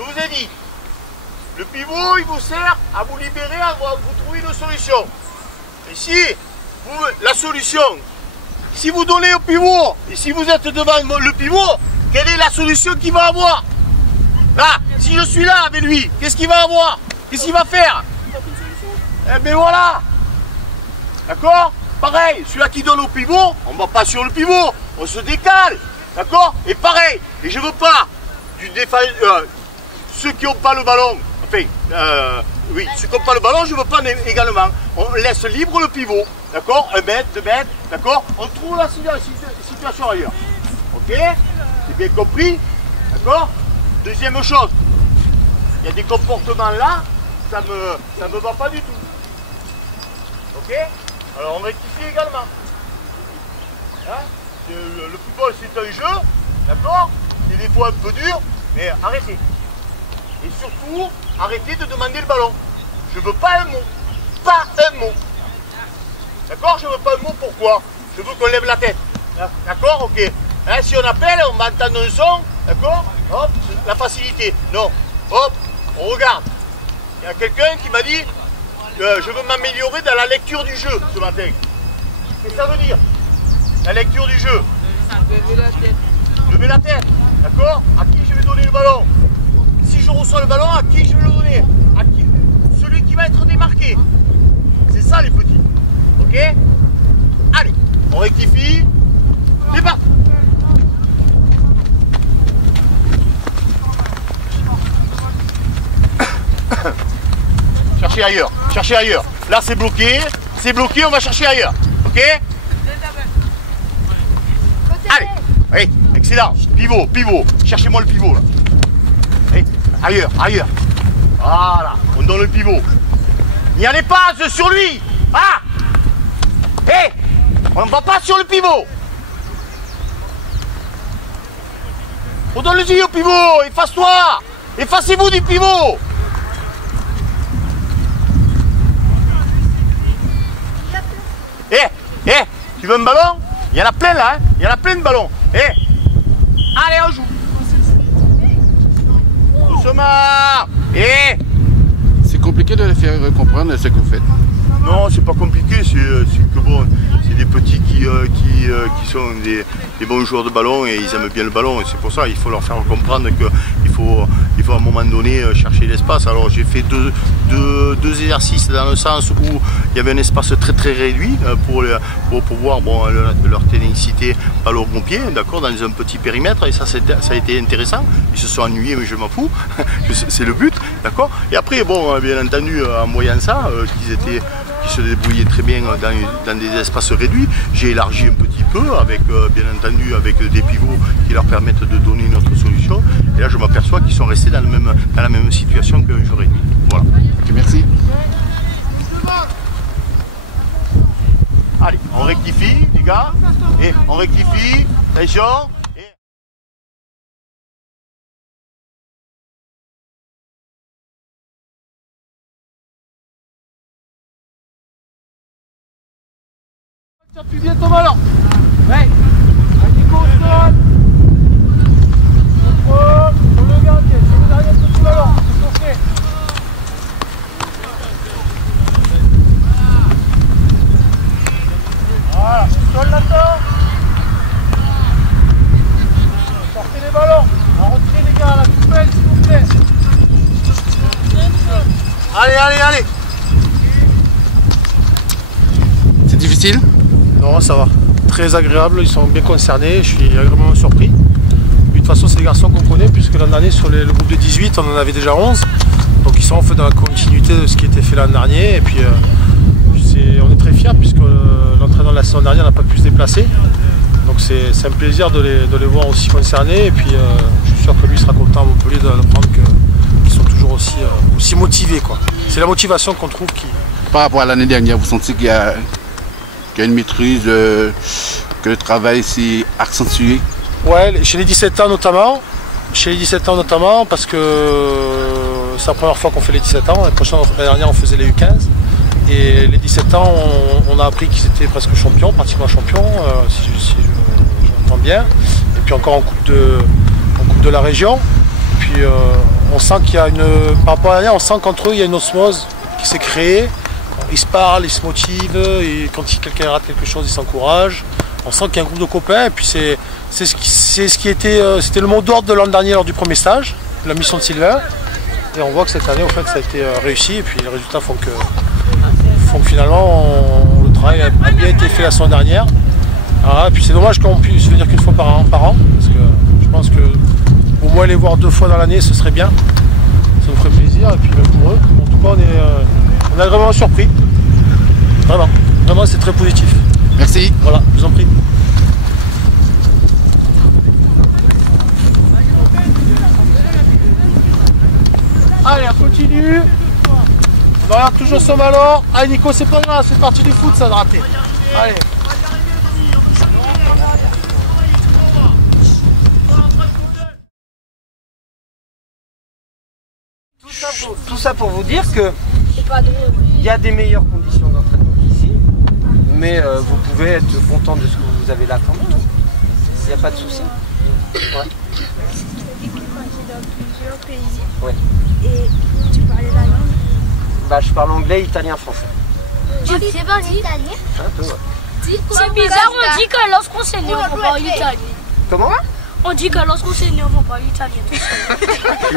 je vous ai dit, le pivot, il vous sert à vous libérer, à vous trouver une solution. Et si la solution, si vous donnez au pivot, et si vous êtes devant le pivot, quelle est la solution qu'il va avoir? Là, si je suis là avec lui, qu'est-ce qu'il va avoir? Qu'est-ce qu'il va faire? Eh bien voilà. D'accord? Pareil, celui-là qui donne au pivot, on ne va pas sur le pivot, on se décale. D'accord? Et pareil, et je ne veux pas ceux qui n'ont pas le ballon, enfin, oui, ceux qui n'ont pas le ballon, je ne veux pas également. On laisse libre le pivot, d'accord? 1 mètre, 2 mètres, d'accord? On trouve la situation ailleurs. Ok? C'est bien compris? D'accord? Deuxième chose, il y a des comportements là, ça me va pas du tout. Ok? Alors on rectifie également. Hein? Le football c'est un jeu, d'accord? C'est des fois un peu dur, mais arrêtez. Et surtout, arrêtez de demander le ballon. Je veux pas un mot. Pas un mot. D'accord? Je veux pas un mot, pourquoi? Je veux qu'on lève la tête. D'accord? Ok. Hein, si on appelle, on va entendre un son, d'accord? Hop, la facilité. Non. Hop, on regarde. Il y a quelqu'un qui m'a dit je veux m'améliorer dans la lecture du jeu ce matin. Qu'est-ce que ça veut dire? La lecture du jeu. Lever la tête. Lever la tête. D'accord? À qui je vais donner le ballon? Si je reçois le ballon, à qui je vais le donner? À qui? Celui qui va être démarqué. C'est ça les petits. Ok? Allez, on rectifie. C'est parti. Cherchez ailleurs, cherchez ailleurs. Là c'est bloqué, on va chercher ailleurs. Ok? Allez, oui, excellent. Pivot, pivot. Cherchez-moi le pivot là. Allez, ailleurs, ailleurs. Voilà, on donne le pivot. N'y allez pas sur lui. Ah! Hé! On ne va pas sur le pivot. On donne le au pivot. Efface-toi. Effacez-vous du pivot. Tu veux un ballon? Il y en a plein là, hein? Il y en a plein de ballons. Allez, on joue. Doucement. C'est compliqué de les faire comprendre ce que vous faites. Non, c'est pas compliqué, c'est que bon, c'est des petits qui sont des bons joueurs de ballon et ils aiment bien le ballon. Et c'est pour ça qu'il faut leur faire comprendre qu'il faut à un moment donné chercher l'espace. Alors j'ai fait deux exercices dans le sens où il y avait un espace très très réduit pour pouvoir leur ténacité ballon au pied, d'accord, dans un petit périmètre, et ça a été intéressant. Ils se sont ennuyés, mais je m'en fous, c'est le but, d'accord. Et après, bon, bien entendu, en voyant ça, qui se débrouillaient très bien dans des espaces réduits, j'ai élargi un petit peu, avec bien entendu avec des pivots qui leur permettent de donner une autre solution. Et là, je m'aperçois qu'ils sont restés dans la même situation qu'un jour et demi. Voilà. Ok, merci. Allez, on rectifie, les gars. Et on rectifie. Attention. Tu viens ton ballon. Ouais. Nico au sol. Sur le gardien, sur le dernier petit ballon. C'est ce qu'on fait. Voilà, sol là-dedans. Sortez les ballons. On retire les gars à la poubelle s'il vous plaît. Allez, allez, allez. C'est difficile? Non, ça va. Très agréable, ils sont bien concernés, je suis agréablement surpris. De toute façon, c'est des garçons qu'on connaît, puisque l'an dernier, sur le groupe de 18, on en avait déjà 11. Donc ils sont en fait dans la continuité de ce qui était fait l'an dernier. Et puis on est très fiers, puisque l'entraîneur de la saison dernière n'a pas pu se déplacer. Donc c'est un plaisir de les voir aussi concernés. Et puis je suis sûr que lui sera content à Montpellier d'apprendre qu'ils sont toujours aussi motivés, quoi. C'est la motivation qu'on trouve qui... Par rapport à l'année dernière, vous sentez qu'il y a une maîtrise, que le travail s'est accentué? Ouais, chez les 17 ans notamment. Chez les 17 ans notamment, parce que c'est la première fois qu'on fait les 17 ans. L'année dernière, on faisait les U15. Et les 17 ans, on a appris qu'ils étaient presque champions, pratiquement champions, si j'entends bien. Et puis encore en coupe de la région. Et puis On sent qu'il y a par rapport à l'année, on sent qu'entre eux il y a une osmose qui s'est créée. Ils se parlent, ils se motivent, et quand quelqu'un rate quelque chose, ils s'encouragent. On sent qu'il y a un groupe de copains, et puis c'était le mot d'ordre de l'an dernier lors du premier stage, la mission de Sylvain. Et on voit que cette année, en fait, ça a été réussi, et puis les résultats font que finalement, le travail a bien été fait la semaine dernière. Voilà, et puis c'est dommage qu'on puisse venir qu'une fois par an, parce que je pense que au moins les voir 2 fois dans l'année, ce serait bien. Ça nous ferait plaisir, et puis même pour eux. En tout cas, on est vraiment surpris. Vraiment, c'est très positif. Merci. Voilà, je vous en prie. Allez, on continue. On regarde toujours ce malheur. Ah Nico, c'est pas grave, c'est parti du foot ça de rater. Allez. Tout ça pour vous dire que il y a des meilleures conditions d'entraînement qu'ici, mais vous pouvez être content de ce que vous avez là quand même. Il n'y a pas de souci. Ouais. Ouais. Et tu parlais la langue? Bah, je parle anglais, italien, français. Tu sais pas l'italien? Un peu, ouais. C'est bizarre, on dit que lorsqu'on s'est né, on va parler italien. Comment? On dit que lorsqu'on s'est né, on va parler italien.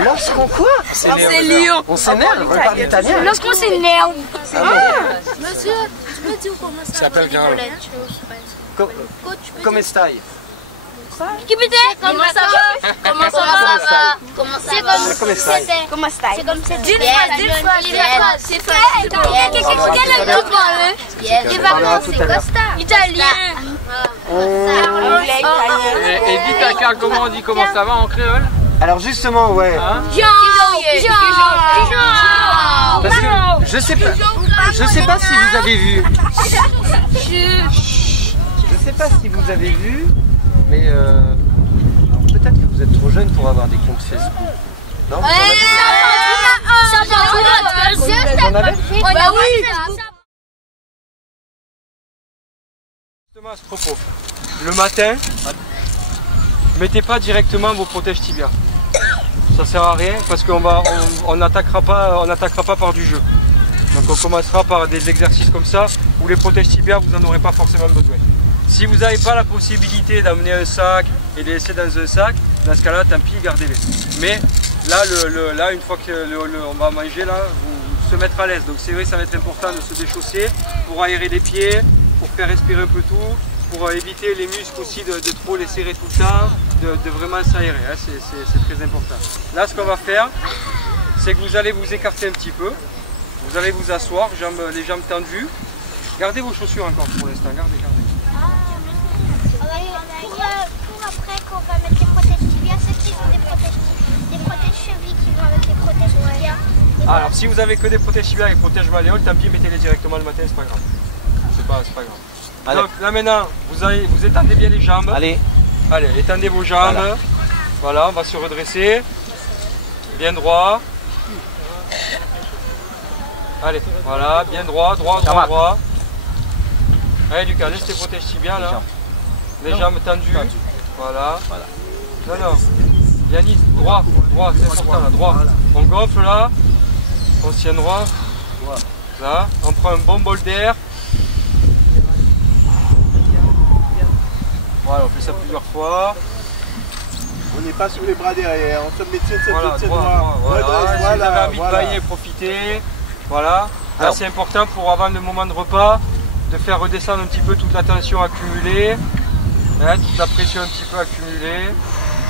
Lorsqu'on quoi? On s'énerve. On s'énerve, on parle italien. Lorsqu'on s'énerve. Monsieur, tu peux dire comment ça s'appelle bien. Come stai? Comment ça va? Comment ça va? Comment ça va? Comment ça Comment ça va? C'est comme ça. Dis-le, c'est facile. C'est Costa. Italien. Et dis Taka, comment on dit comment ça va en créole? Alors justement, ouais. Parce que je sais pas si vous avez vu. Je sais pas si vous avez vu, mais peut-être que vous êtes trop jeune pour avoir des comptes Facebook. Non? Vous en avez? Bah oui. Justement à ce propos, le matin, mettez pas directement vos protèges tibias. Ça sert à rien parce qu'on n'attaquera pas par du jeu. Donc on commencera par des exercices comme ça où les protèges tibias vous n'en aurez pas forcément besoin. Si vous n'avez pas la possibilité d'amener un sac et de les laisser dans un sac, dans ce cas-là, tant pis, gardez-les. Mais là, une fois qu'on va manger, là, vous se mettre à l'aise. Donc c'est vrai, ça va être important de se déchausser pour aérer les pieds, pour faire respirer un peu tout, pour éviter les muscles aussi de trop les serrer tout le temps, de vraiment s'aérer, hein, c'est très important. Là, ce qu'on va faire, c'est que vous allez vous écarter un petit peu, vous allez vous asseoir, les jambes tendues. Gardez vos chaussures encore pour l'instant, gardez. Pour après qu'on va mettre les protèges tibias, ceux qui ont des protèges chevilles qui vont avec les protèges tibias. Alors si vous avez que des protèges tibias et protèges malléoles, tant pis, mettez-les directement le matin, c'est pas grave. C'est pas grave. Allez. Donc là maintenant, vous étendez bien les jambes. Allez, étendez vos jambes. Voilà, on va se redresser. Bien droit. Allez, voilà, bien droit. Allez Lucas, laisse tes protèges tibias là. Les jambes tendues. Voilà. Non. Yanis, droit, c'est important là, droit. On gonfle là. On se tient droit. Là, on prend un bon bol d'air. Voilà, on fait ça plusieurs fois. On n'est pas sur les bras derrière, on se met de Voilà, droit. Voilà. Si vous avez envie de bailler, profitez. Voilà. Là, c'est important pour avant le moment de repas de faire redescendre un petit peu toute la tension accumulée. Toute la pression un petit peu accumulée.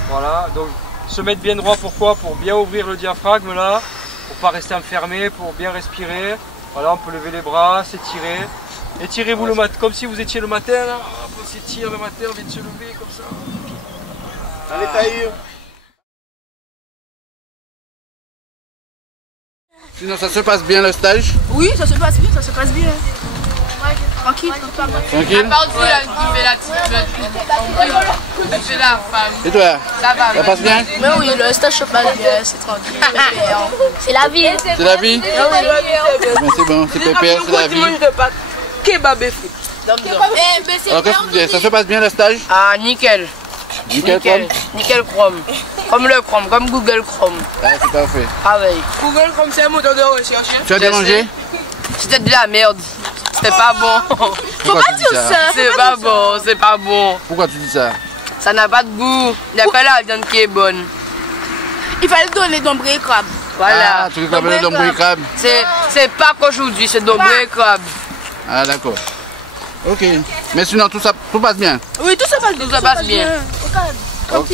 Voilà. Donc, se mettre bien droit, pourquoi? Pour bien ouvrir le diaphragme là, pour pas rester enfermé, pour bien respirer. Voilà, on peut lever les bras, s'étirer. Étirez-vous le matin, comme si vous étiez le matin là. On s'étire le matin, on vient de se lever comme ça. Allez Tahir. Sinon, ça se passe bien le stage? Oui, ça se passe bien. Tranquille. Tranquille? Et toi? Ça va. Ça passe bien? Mais oui, le stage se passe bien, c'est tranquille. C'est la vie. C'est la vie? Ben, c'est bon, c'est pépère, c'est la vie. Kebab et frites. Alors, qu'est-ce que tu dis? Ça se passe bien le stage? Ah, nickel. Nickel Chrome. Nickel Chrome. Comme le Chrome, comme Google Chrome. Ah, c'est parfait. Pareil. Google Chrome, c'est un moteur de recherche. Tu as bien mangé? C'était de la merde. C'était pas bon. Faut pas dire ça. C'est pas bon, c'est pas bon. Pourquoi tu dis ça? Ça n'a pas de goût. Il n'y a que la viande qui est bonne. Il fallait donner d'ombré et crabe. Voilà. Ah, tu veux appeler l'ombre et crabe? C'est pas qu'aujourd'hui, c'est d'ombré et crabe. Ah, d'accord. Ok. Mais sinon, tout passe bien? Oui, tout ça passe bien. Tout ça passe bien. Ok.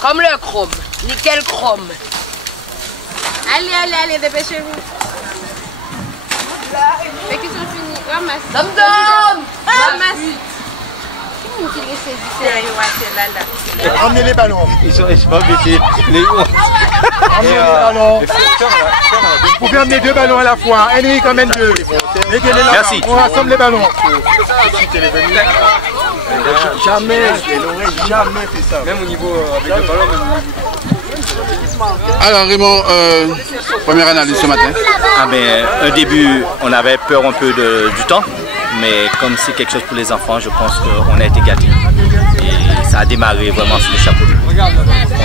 Comme le Chrome. Nickel Chrome. Allez, dépêchez-vous. Dès qu'ils sont finis, ramasse. Dom-dom! Ramasse. Emmenez les ballons. Ils sont pas embêtés. Emmenez les ballons. Vous pouvez emmener 2 ballons à la fois. Henrik emmène 2. Merci. On rassemble les ballons. Jamais, elle aurait jamais fait ça. Même au niveau avec le ballon, Alors Raymond, première analyse ce matin. Ah ben, au début, on avait peur un peu du temps, mais comme c'est quelque chose pour les enfants, je pense qu'on a été gâtés. Et ça a démarré vraiment sur le chapeau de roue.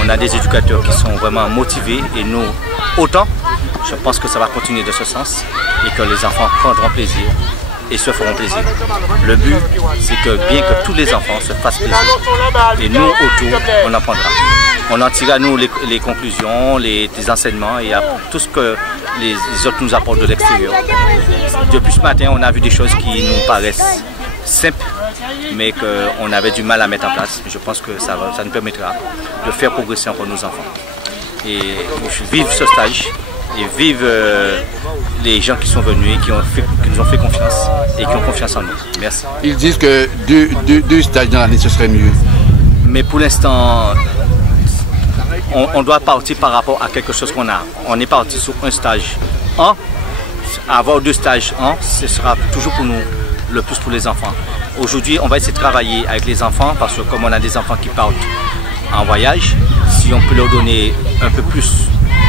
On a des éducateurs qui sont vraiment motivés et nous, autant, je pense que ça va continuer de ce sens et que les enfants prendront plaisir et se feront plaisir. Le but, c'est que bien que tous les enfants se fassent plaisir, et nous, autour, on apprendra. On en tirera, nous, les conclusions, les enseignements et tout ce que les autres nous apportent de l'extérieur. Depuis ce matin, on a vu des choses qui nous paraissent simples, mais qu'on avait du mal à mettre en place. Je pense que ça nous permettra de faire progresser encore nos enfants. Et vivre ce stage, et vivre les gens qui sont venus et qui nous ont fait confiance et qui ont confiance en nous. Merci. Ils disent que 2 stages dans l'année, ce serait mieux. Mais pour l'instant, on doit partir par rapport à quelque chose qu'on a. On est parti sur un stage 1. Avoir 2 stages 1, ce sera toujours pour nous le plus pour les enfants. Aujourd'hui, on va essayer de travailler avec les enfants parce que comme on a des enfants qui partent en voyage, si on peut leur donner un peu plus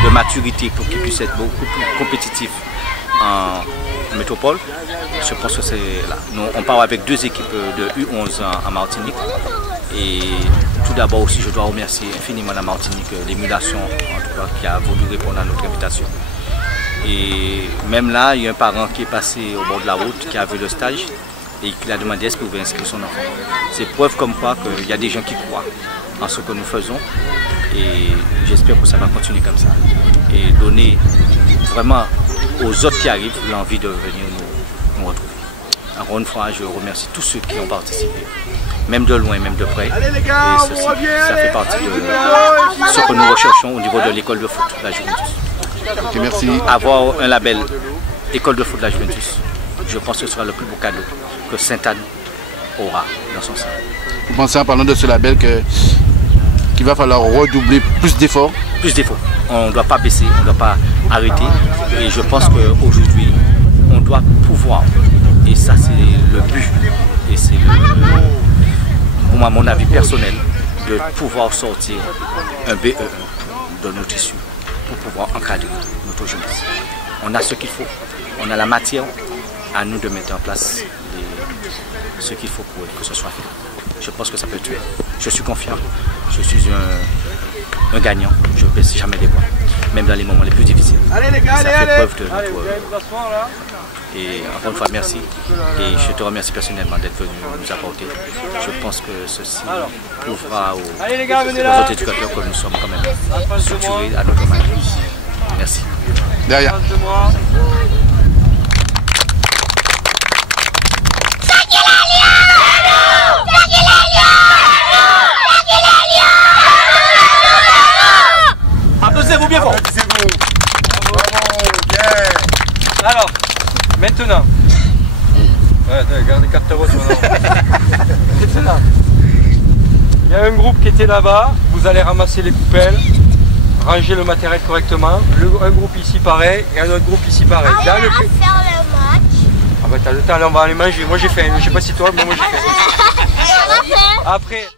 de maturité pour qu'ils puissent être beaucoup plus compétitifs en métropole, je pense que c'est là. Nous, on part avec 2 équipes de U11 en Martinique. Et tout d'abord aussi, je dois remercier infiniment la Martinique, l'émulation en tout cas, qui a voulu répondre à notre invitation. Et même là, il y a un parent qui est passé au bord de la route, qui a vu le stage et qui a demandé est-ce qu'il pouvait inscrire son enfant. C'est preuve comme quoi qu'il y a des gens qui croient en ce que nous faisons et j'espère que ça va continuer comme ça et donner vraiment aux autres qui arrivent l'envie de venir nous retrouver. Encore une fois, je remercie tous ceux qui ont participé, même de loin, même de près. Et ceci, ça fait partie de ce que nous recherchons au niveau de l'école de foot de la Juventus. Ok, merci. Avoir un label école de foot de la Juventus, je pense que ce sera le plus beau cadeau que Sainte-Anne aura dans son sein. Vous pensez en parlant de ce label qu'il va falloir redoubler plus d'efforts? Plus d'efforts. On ne doit pas baisser, on ne doit pas arrêter. Et je pense qu'aujourd'hui, on doit pouvoir, et ça c'est le but, et c'est pour moi, mon avis personnel, de pouvoir sortir un BE1 de nos tissus pour pouvoir encadrer notre jeunesse. On a ce qu'il faut, on a la matière, à nous de mettre en place ce qu'il faut pour que ce soit fait. Je pense que ça peut tuer. Je suis confiant, je suis un gagnant, je ne baisse jamais les bras, même dans les moments les plus difficiles. Allez les gars, ça allez, fait preuve de notre... Et encore une fois, merci. Et je te remercie personnellement d'être venu nous apporter. Je pense que ceci prouvera aux autres éducateurs que nous sommes quand même structurés à notre manière. Merci. Derrière. Applaudissez-vous bien fort. Alors, maintenant, regardez 4 euros sur maintenant, il y a un groupe qui était là-bas, vous allez ramasser les coupelles, ranger le matériel correctement, un groupe ici pareil et un autre groupe ici pareil. On va faire le match. Ah bah t'as le temps, là on va aller manger, moi j'ai faim, je sais pas si toi, mais moi j'ai faim. Après...